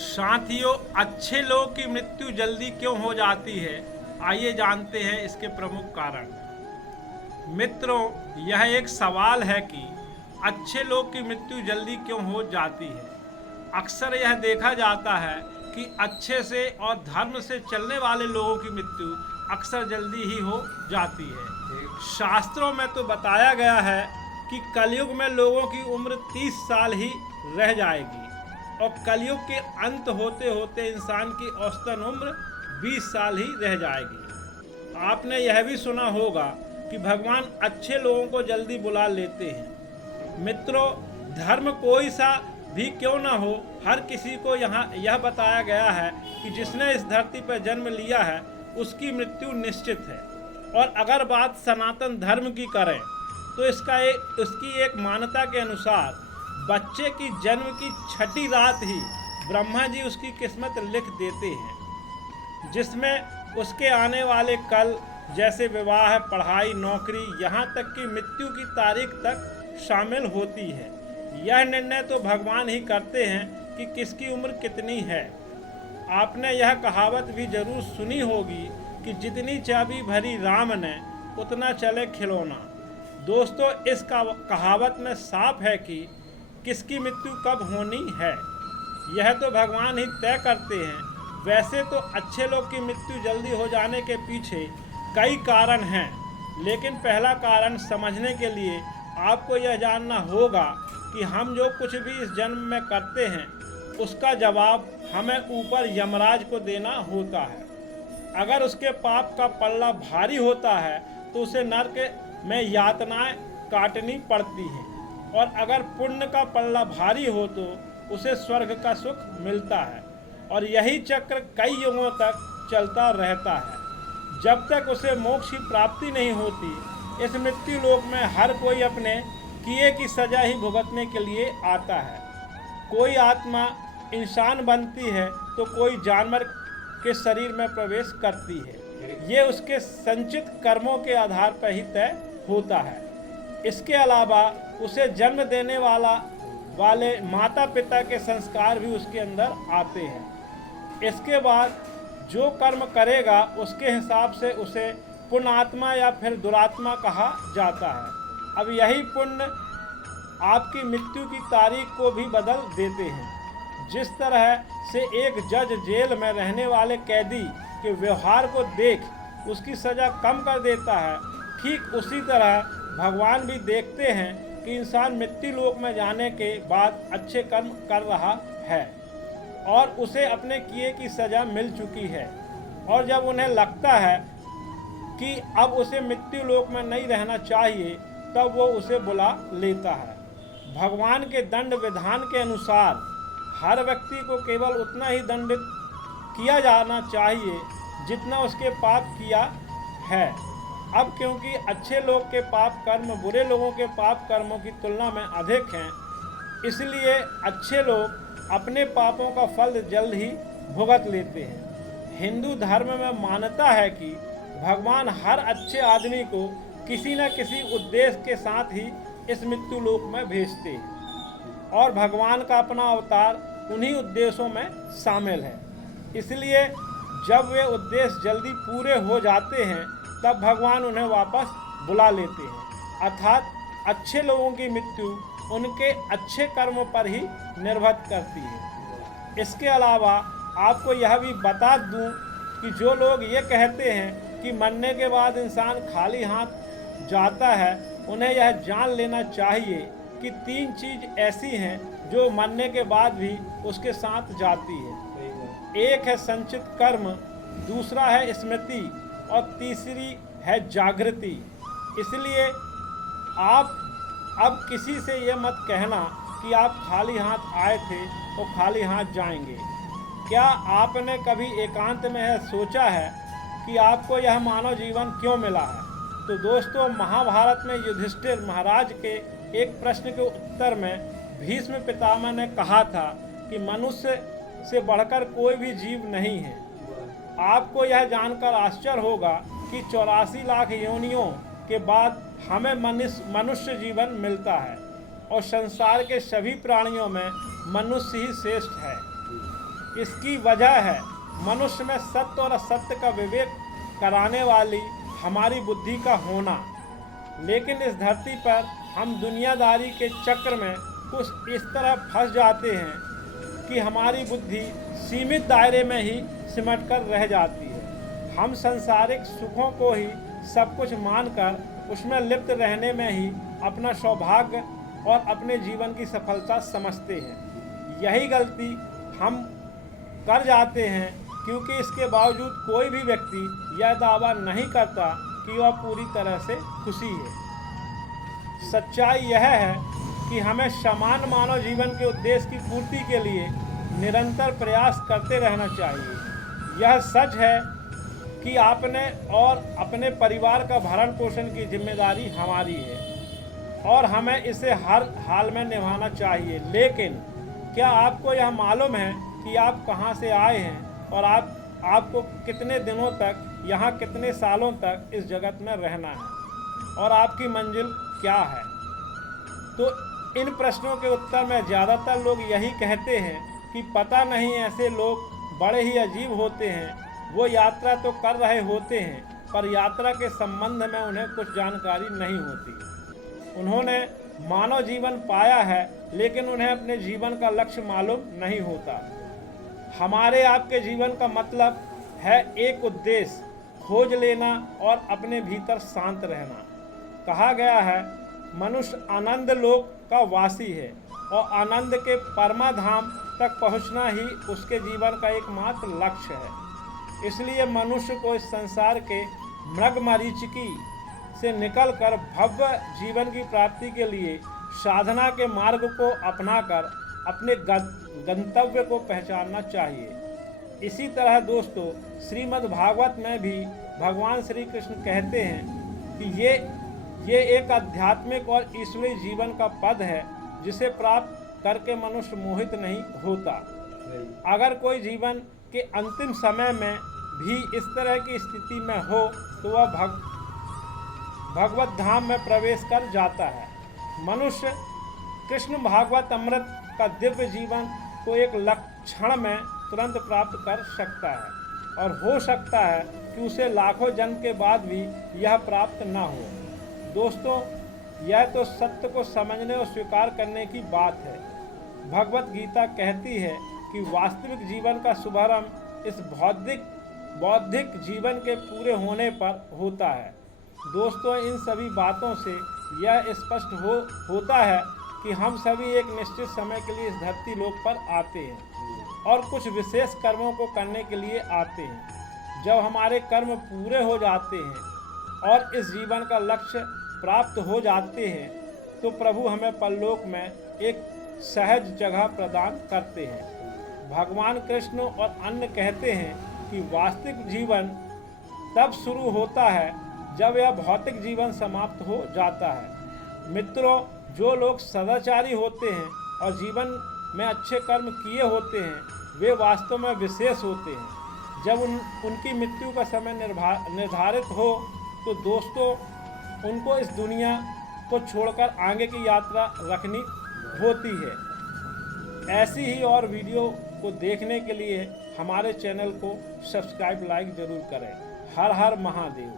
साथियों, अच्छे लोगों की मृत्यु जल्दी क्यों हो जाती है? आइए जानते हैं इसके प्रमुख कारण। मित्रों, यह एक सवाल है कि अच्छे लोग की मृत्यु जल्दी क्यों हो जाती है। अक्सर यह देखा जाता है कि अच्छे से और धर्म से चलने वाले लोगों की मृत्यु अक्सर जल्दी ही हो जाती है। शास्त्रों में तो बताया गया है कि कलयुग में लोगों की उम्र 30 साल ही रह जाएगी और कलयुग के अंत होते होते इंसान की औसतन उम्र 20 साल ही रह जाएगी। आपने यह भी सुना होगा कि भगवान अच्छे लोगों को जल्दी बुला लेते हैं। मित्रों, धर्म कोई सा भी क्यों ना हो, हर किसी को यहाँ यह बताया गया है कि जिसने इस धरती पर जन्म लिया है उसकी मृत्यु निश्चित है। और अगर बात सनातन धर्म की करें तो उसकी एक मान्यता के अनुसार बच्चे की जन्म की छठी रात ही ब्रह्मा जी उसकी किस्मत लिख देते हैं, जिसमें उसके आने वाले कल जैसे विवाह, पढ़ाई, नौकरी, यहाँ तक कि मृत्यु की तारीख तक शामिल होती है। यह निर्णय तो भगवान ही करते हैं कि किसकी उम्र कितनी है। आपने यह कहावत भी जरूर सुनी होगी कि जितनी चाबी भरी राम ने उतना चले खिलौना। दोस्तों, इस कहावत में साफ है कि किसकी मृत्यु कब होनी है यह तो भगवान ही तय करते हैं। वैसे तो अच्छे लोग की मृत्यु जल्दी हो जाने के पीछे कई कारण हैं, लेकिन पहला कारण समझने के लिए आपको यह जानना होगा कि हम जो कुछ भी इस जन्म में करते हैं उसका जवाब हमें ऊपर यमराज को देना होता है। अगर उसके पाप का पल्ला भारी होता है तो उसे नरक में यातनाएं काटनी पड़ती हैं, और अगर पुण्य का पल्ला भारी हो तो उसे स्वर्ग का सुख मिलता है। और यही चक्र कई युगों तक चलता रहता है, जब तक उसे मोक्ष की प्राप्ति नहीं होती। इस मृत्यु लोक में हर कोई अपने किए की सजा ही भुगतने के लिए आता है। कोई आत्मा इंसान बनती है तो कोई जानवर के शरीर में प्रवेश करती है। ये उसके संचित कर्मों के आधार पर ही तय होता है। इसके अलावा उसे जन्म देने वाले माता पिता के संस्कार भी उसके अंदर आते हैं। इसके बाद जो कर्म करेगा उसके हिसाब से उसे पुण्यात्मा या फिर दुरात्मा कहा जाता है। अब यही पुण्य आपकी मृत्यु की तारीख को भी बदल देते हैं। जिस तरह से एक जज जेल में रहने वाले कैदी के व्यवहार को देख उसकी सज़ा कम कर देता है, ठीक उसी तरह भगवान भी देखते हैं कि इंसान मृत्यु लोक में जाने के बाद अच्छे कर्म कर रहा है और उसे अपने किए की सज़ा मिल चुकी है, और जब उन्हें लगता है कि अब उसे मृत्यु लोक में नहीं रहना चाहिए तब वो उसे बुला लेता है। भगवान के दंड विधान के अनुसार हर व्यक्ति को केवल उतना ही दंडित किया जाना चाहिए जितना उसके पाप किया है। अब क्योंकि अच्छे लोग के पाप कर्म बुरे लोगों के पाप कर्मों की तुलना में अधिक हैं, इसलिए अच्छे लोग अपने पापों का फल जल्द ही भुगत लेते हैं। हिंदू धर्म में मान्यता है कि भगवान हर अच्छे आदमी को किसी न किसी उद्देश्य के साथ ही इस मृत्यु लोक में भेजते हैं, और भगवान का अपना अवतार उन्हीं उद्देश्यों में शामिल है। इसलिए जब वे उद्देश्य जल्दी पूरे हो जाते हैं तब भगवान उन्हें वापस बुला लेते हैं। अर्थात अच्छे लोगों की मृत्यु उनके अच्छे कर्मों पर ही निर्भर करती है। इसके अलावा आपको यह भी बता दूं कि जो लोग ये कहते हैं कि मरने के बाद इंसान खाली हाथ जाता है, उन्हें यह जान लेना चाहिए कि 3 चीज़ ऐसी हैं जो मरने के बाद भी उसके साथ जाती है। एक है संचित कर्म, दूसरा है स्मृति, और तीसरी है जागृति। इसलिए आप अब किसी से ये मत कहना कि आप खाली हाथ आए थे और खाली हाथ जाएंगे। क्या आपने कभी एकांत में यह सोचा है कि आपको यह मानव जीवन क्यों मिला है? तो दोस्तों, महाभारत में युधिष्ठिर महाराज के एक प्रश्न के उत्तर में भीष्म पितामह ने कहा था कि मनुष्य से बढ़कर कोई भी जीव नहीं है। आपको यह जानकर आश्चर्य होगा कि 84 लाख योनियों के बाद हमें मनुष्य जीवन मिलता है, और संसार के सभी प्राणियों में मनुष्य ही श्रेष्ठ है। इसकी वजह है मनुष्य में सत्य और असत्य का विवेक कराने वाली हमारी बुद्धि का होना। लेकिन इस धरती पर हम दुनियादारी के चक्र में कुछ इस तरह फंस जाते हैं कि हमारी बुद्धि सीमित दायरे में ही सिमट कर रह जाती है। हम सांसारिक सुखों को ही सब कुछ मानकर उसमें लिप्त रहने में ही अपना सौभाग्य और अपने जीवन की सफलता समझते हैं। यही गलती हम कर जाते हैं, क्योंकि इसके बावजूद कोई भी व्यक्ति यह दावा नहीं करता कि वह पूरी तरह से खुशी है। सच्चाई यह है कि हमें समान मानव जीवन के उद्देश्य की पूर्ति के लिए निरंतर प्रयास करते रहना चाहिए। यह सच है कि आपने और अपने परिवार का भरण पोषण की जिम्मेदारी हमारी है और हमें इसे हर हाल में निभाना चाहिए। लेकिन क्या आपको यह मालूम है कि आप कहां से आए हैं और आपको कितने दिनों तक, यहाँ कितने सालों तक इस जगत में रहना है और आपकी मंजिल क्या है? तो इन प्रश्नों के उत्तर में ज़्यादातर लोग यही कहते हैं कि पता नहीं, ऐसे लोग बड़े ही अजीब होते हैं। वो यात्रा तो कर रहे होते हैं पर यात्रा के संबंध में उन्हें कुछ जानकारी नहीं होती। उन्होंने मानव जीवन पाया है लेकिन उन्हें अपने जीवन का लक्ष्य मालूम नहीं होता। हमारे आपके जीवन का मतलब है एक उद्देश्य खोज लेना और अपने भीतर शांत रहना। कहा गया है मनुष्य आनंद लोक का वासी है और आनंद के परमाधाम तक पहुंचना ही उसके जीवन का एकमात्र लक्ष्य है। इसलिए मनुष्य को इस संसार के मृगमरीचिकी से निकलकर भव्य जीवन की प्राप्ति के लिए साधना के मार्ग को अपनाकर अपने गंतव्य को पहचानना चाहिए। इसी तरह दोस्तों, श्रीमद् भागवत में भी भगवान श्री कृष्ण कहते हैं कि ये एक आध्यात्मिक और ईश्वरीय जीवन का पद है जिसे प्राप्त करके मनुष्य मोहित नहीं होता। अगर कोई जीवन के अंतिम समय में भी इस तरह की स्थिति में हो तो वह भगवत धाम में प्रवेश कर जाता है। मनुष्य कृष्ण भागवत अमृत का दिव्य जीवन को एक क्षण में तुरंत प्राप्त कर सकता है और हो सकता है कि उसे लाखों जन्म के बाद भी यह प्राप्त न हो। दोस्तों, यह तो सत्य को समझने और स्वीकार करने की बात है। भगवत गीता कहती है कि वास्तविक जीवन का शुभारंभ इस बौद्धिक जीवन के पूरे होने पर होता है। दोस्तों, इन सभी बातों से यह स्पष्ट होता है कि हम सभी एक निश्चित समय के लिए इस धरती लोक पर आते हैं और कुछ विशेष कर्मों को करने के लिए आते हैं। जब हमारे कर्म पूरे हो जाते हैं और इस जीवन का लक्ष्य प्राप्त हो जाते हैं तो प्रभु हमें परलोक में एक सहज जगह प्रदान करते हैं। भगवान कृष्ण और अन्य कहते हैं कि वास्तविक जीवन तब शुरू होता है जब यह भौतिक जीवन समाप्त हो जाता है। मित्रों, जो लोग सदाचारी होते हैं और जीवन में अच्छे कर्म किए होते हैं वे वास्तव में विशेष होते हैं। जब उनकी मृत्यु का समय निर्धारित हो तो दोस्तों उनको इस दुनिया को छोड़कर आगे की यात्रा रखनी होती है। ऐसी ही और वीडियो को देखने के लिए हमारे चैनल को सब्सक्राइब लाइक ज़रूर करें। हर हर महादेव।